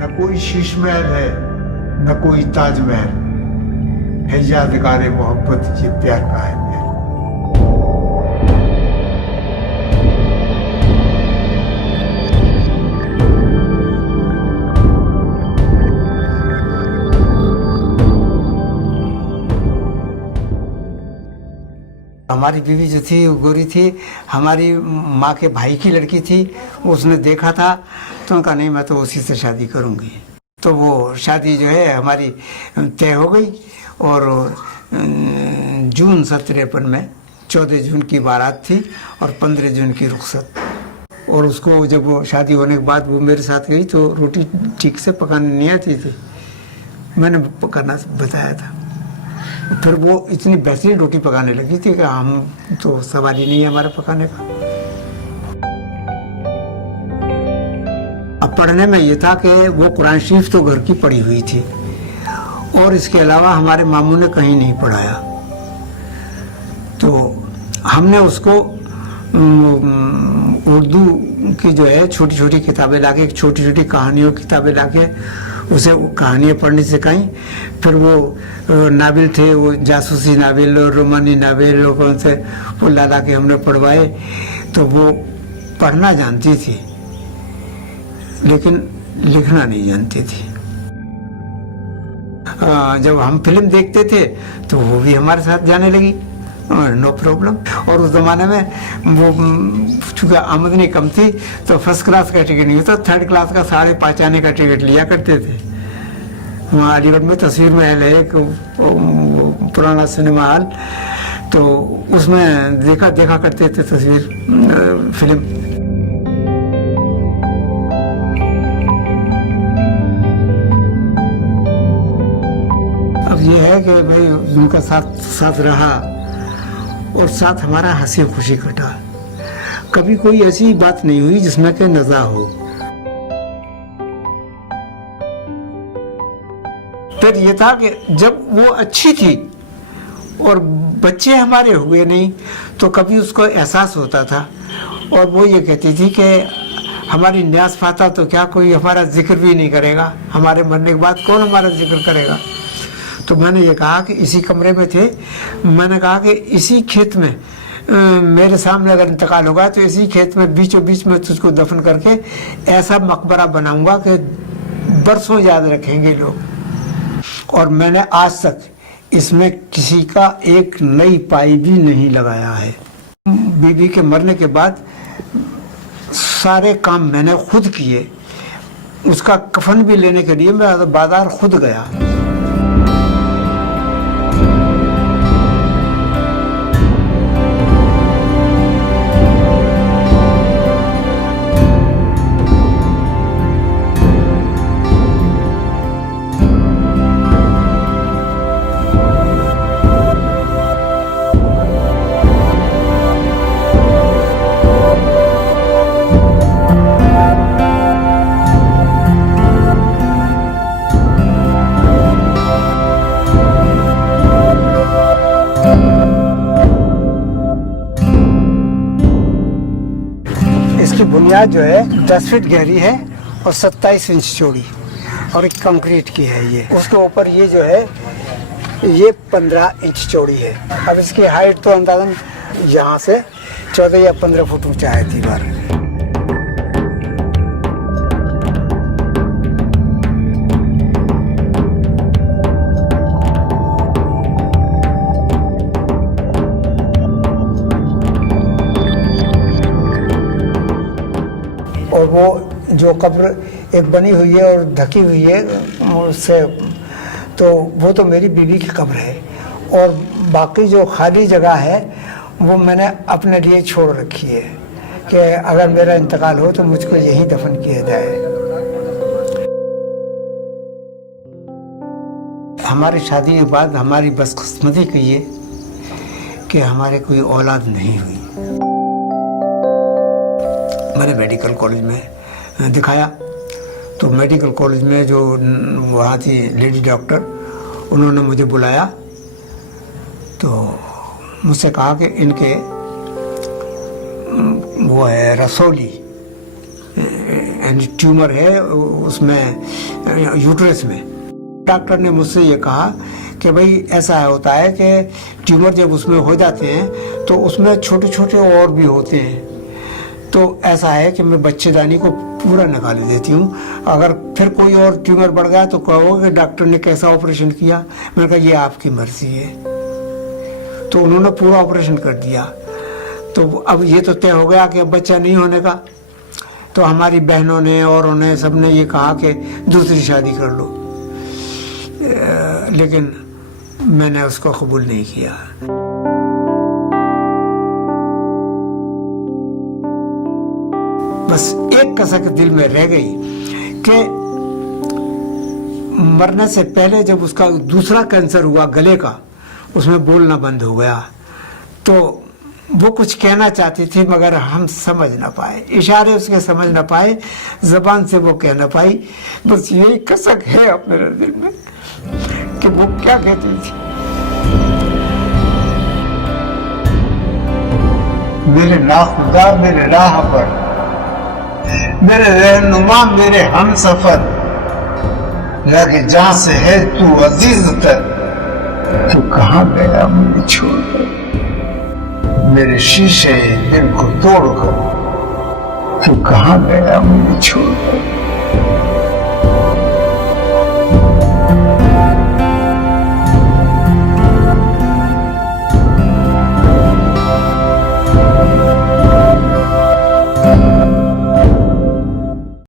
न कोई शीश महल है न कोई ताजमहल है, यादगार मोहब्बत ये प्यार का है मेरा। हमारी बीवी जो थी वो गोरी थी, हमारी माँ के भाई की लड़की थी। उसने देखा था तो उनका नहीं, मैं तो उसी से शादी करूँगी। तो वो शादी जो है हमारी तय हो गई और जून 1953 में 14 जून की बारात थी और 15 जून की रुखसत। और उसको जब वो शादी होने के बाद वो मेरे साथ गई तो रोटी ठीक से पकाने नहीं आती थी, मैंने पकाना बताया था। फिर वो इतनी बेहतरीन रोटी पकाने लगी थी कि हम तो सवारी नहीं है हमारे पकाने का। अब पढ़ने में ये था कि वो कुरान शरीफ तो घर की पढ़ी हुई थी और इसके अलावा हमारे मामू ने कहीं नहीं पढ़ाया। तो हमने उसको उर्दू की जो है छोटी छोटी किताबें लाके, छोटी छोटी कहानियों की किताबें लाके उसे कहानियाँ पढ़नी सिखाई। फिर वो नावल थे, वो जासूसी नावल और रोमानी नावल और कौन से वो ला के हमने पढ़वाए। तो वो पढ़ना जानती थी लेकिन लिखना नहीं जानती थी। जब हम फिल्म देखते थे तो वो भी हमारे साथ जाने लगी, नो प्रॉब्लम। और उस जमाने में वो चूँकि आमदनी कम थी तो फर्स्ट क्लास का टिकट नहीं होता, थर्ड क्लास का 5.5 आने का टिकट लिया करते थे। वहाँ अलीगढ़ में तस्वीर महल है एक पुराना सिनेमा हॉल, तो उसमें देखा करते थे तस्वीर फिल्म। अब ये है कि भाई उनका साथ रहा और साथ हमारा हंसी खुशी कटा। कभी कोई ऐसी बात नहीं हुई जिसमें कि नज़ा हो। फिर ये था कि जब वो अच्छी थी और बच्चे हमारे हुए नहीं तो कभी उसको एहसास होता था और वो ये कहती थी कि हमारी न्यास फाता तो क्या कोई हमारा जिक्र भी नहीं करेगा, हमारे मरने के बाद कौन हमारा जिक्र करेगा। तो मैंने ये कहा कि इसी कमरे में थे, मैंने कहा कि इसी खेत में मेरे सामने अगर इंतकाल होगा तो इसी खेत में बीचों बीच में तुझको दफन करके ऐसा मकबरा बनाऊंगा कि बरसों याद रखेंगे लोग। और मैंने आज तक इसमें किसी का एक नई पाई भी नहीं लगाया है। बीवी के मरने के बाद सारे काम मैंने खुद किए। उसका कफन भी लेने के लिए मैं बाजार खुद गया। बुनियाद जो है 10 फीट गहरी है और 27 इंच चौड़ी और एक कंक्रीट की है ये। उसके ऊपर ये जो है ये 15 इंच चौड़ी है। अब इसकी हाइट तो अंदाजन यहाँ से 14 या 15 फुट ऊंचा है दीवार। और वो जो कब्र एक बनी हुई है और ढकी हुई है उससे, तो वो तो मेरी बीवी की कब्र है। और बाकी जो खाली जगह है वो मैंने अपने लिए छोड़ रखी है कि अगर मेरा इंतकाल हो तो मुझको यहीं दफन किया जाए। हमारी शादी के बाद हमारी बदकिस्मती की ये कि हमारे कोई औलाद नहीं हुई। मैंने मेडिकल कॉलेज में दिखाया तो मेडिकल कॉलेज में जो वहाँ थी लेडी डॉक्टर, उन्होंने मुझे बुलाया तो मुझसे कहा कि इनके वो है रसौली यानी ट्यूमर है उसमें यूट्रस में। डॉक्टर ने मुझसे ये कहा कि भाई ऐसा होता है कि ट्यूमर जब उसमें हो जाते हैं तो उसमें छोटे छोटे और भी होते हैं, तो ऐसा है कि मैं बच्चेदानी को पूरा निकाल देती हूँ। अगर फिर कोई और ट्यूमर बढ़ गया तो कहोगे कि डॉक्टर ने कैसा ऑपरेशन किया। मैंने कहा ये आपकी मर्जी है। तो उन्होंने पूरा ऑपरेशन कर दिया। तो अब ये तो तय हो गया कि अब बच्चा नहीं होने का। तो हमारी बहनों ने और उन्हें सबने ये कहा कि दूसरी शादी कर लो, लेकिन मैंने उसको कबूल नहीं किया। बस एक कसक दिल में रह गई कि मरने से पहले जब उसका दूसरा कैंसर हुआ गले का, उसमें बोलना बंद हो गया, तो वो कुछ कहना चाहती थी मगर हम समझ ना पाए, इशारे उसके समझ ना पाए, जबान से वो कह ना पाई। बस यही कसक है अब मेरे दिल में कि वो क्या कहती थी। मेरे नाखुदा मेरे राह पर, मेरे रहनुमा मेरे हम सफर, लगे जहां से है तू अजीज तर, तू कहाँ गया मुझे छोड़कर, मेरे शीशे दिल को तोड़कर, तू कहाँ गया मुझे छोड़कर।